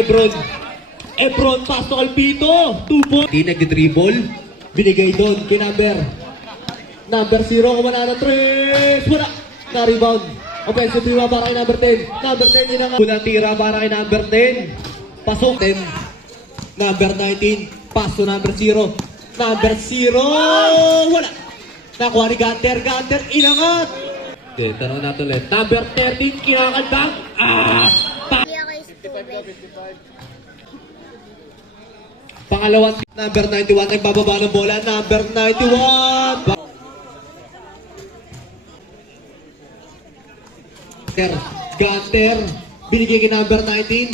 Ebron, pass to Alpito. 2 points. Hindi nag-dribble. Binigay doon kay Number 0, kumana na 3. Wala. Na-rebound. Offensive tira para kay number 10. Number 10 yun ang unang tira para kay number 10. Pasok 10. Number 19. Pass to number 0. Number 0. Wala. Nakuha ni Gunter. Gunter, inangat. Okay, tanong natin ulit. Number 13, kinakaldang. Pangalawang number 91, nagbababa ng bola. Number 91. Gunter, binigay kay number 19.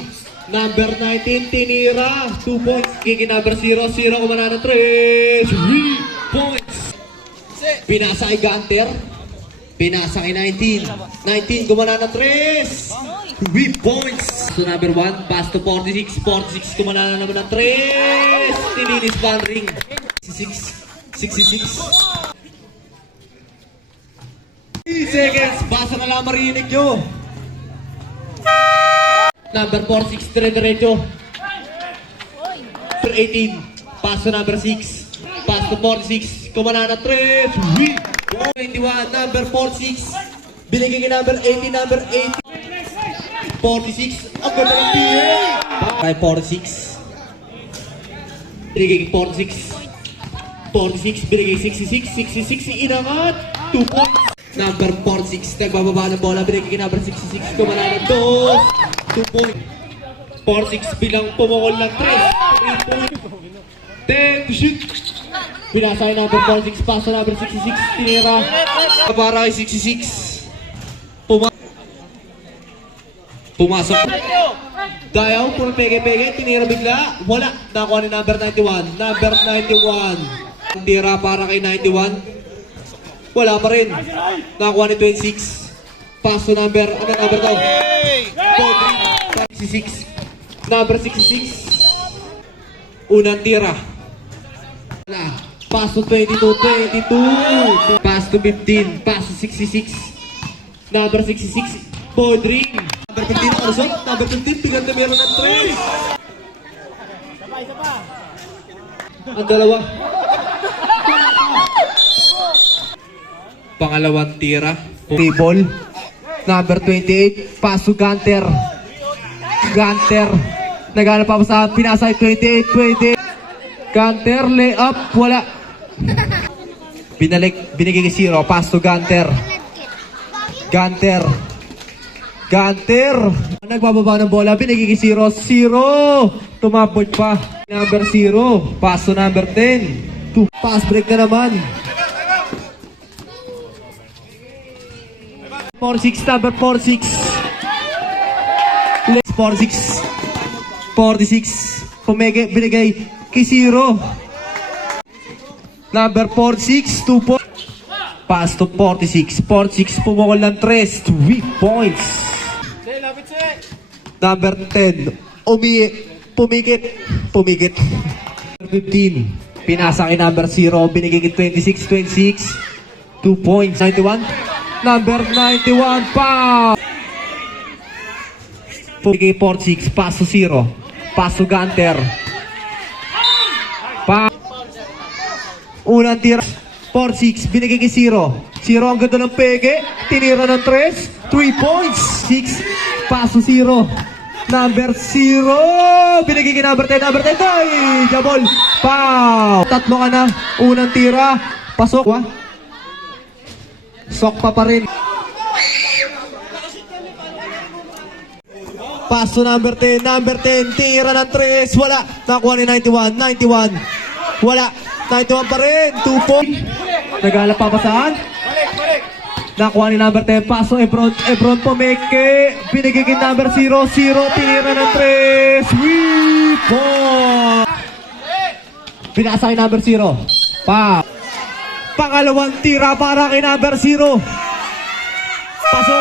Number 19, tinira. 2 points. Binigay kay number 0. 0, kumana ng 3. 3 points. Pinasa kay Gunter. Pinasa kay 19. 19, kumana ng 3. 3 points. So number 1, pass to 46. 46, kumana na naman ng 3. Tininis Van Ring. 66. 3 seconds. Basa na lang marinig nyo. Number 46, dire-diretso. Number 18, pass to number 6. Pass to 46. Kumana na 3. 21, number 46. Binigay kay number 18, number 18. 46, ang ganda ng PA. Kay 46. Binigay kay 46. 46, binigay 66. 66, inangat. 2 points. Number 46, nagbababa ng bola. Binigay kay number 66. Kumana ng 2 points. 46 bilang pumukol ng 3 points. 10 to shoot. Pinasa kay number 46. Pass to number 66. Tinira. Para kay 66. Pumasok. Dayaw, puro pege-pege. Tinira bigla. Wala. Nakuha ni number 91. Number 91. Tira para kay 91. Wala pa rin. Nakuha ni 26. Pass to number, ano number daw? 66. Number 66. Unang tira. Wala. Pass to 22. Pass to 15. Pass to 66. Number 66. Podring. Number 15 ang kalusot. Number 15, pigat na meron ng 3. Ang dalawa. Pangalawang tira. Ball. Number 28. Pass to Gunter. Gunter. Naghanap pa sa pinasa 28. Gunter. Layup. Wala. Binigay kay 0. Pass to Gunter. Gunter. Nagbababa ng bola. Binigay kay 0. 0. Tumabot pa. Number 0. Pass to number 10. Pass break na naman. 46, number 46. 46. Binigay kay 0. Number 46, 2 points. Pass to 46. 46, pumukol ng 3. 3 points. Number 10, pumikit. 15, pinasa kay number 0. Binigay kay 26. 2 points. 91. Number 91, pa! Pumigay 46, pass to 0. Pass to Gunter. Pa! Unang tira. 46, binigay kay 0. 0 ang ganda ng peke. Tinira ng 3. 3 points. 6, pass to 0. Number 0. Binigay kay number 10. Number 10, ay! Jabol. Pa! Tatlo ka na. Unang tira. Pasok. Sok pa rin. Pass to number 10. Number 10. Tira ng 3. Wala. Nakuha ni 91. Wala. 91 pa rin. 2 points. Naghalap pa saan? Nakuha ni number 10. Pass to Ebron. Ebron pumeke. Binigay kay number 0. 0. Tira ng 3. Sweet point. Pinasa kay number 0. Pa. Pangalawang tira para kay number 0. Pasok.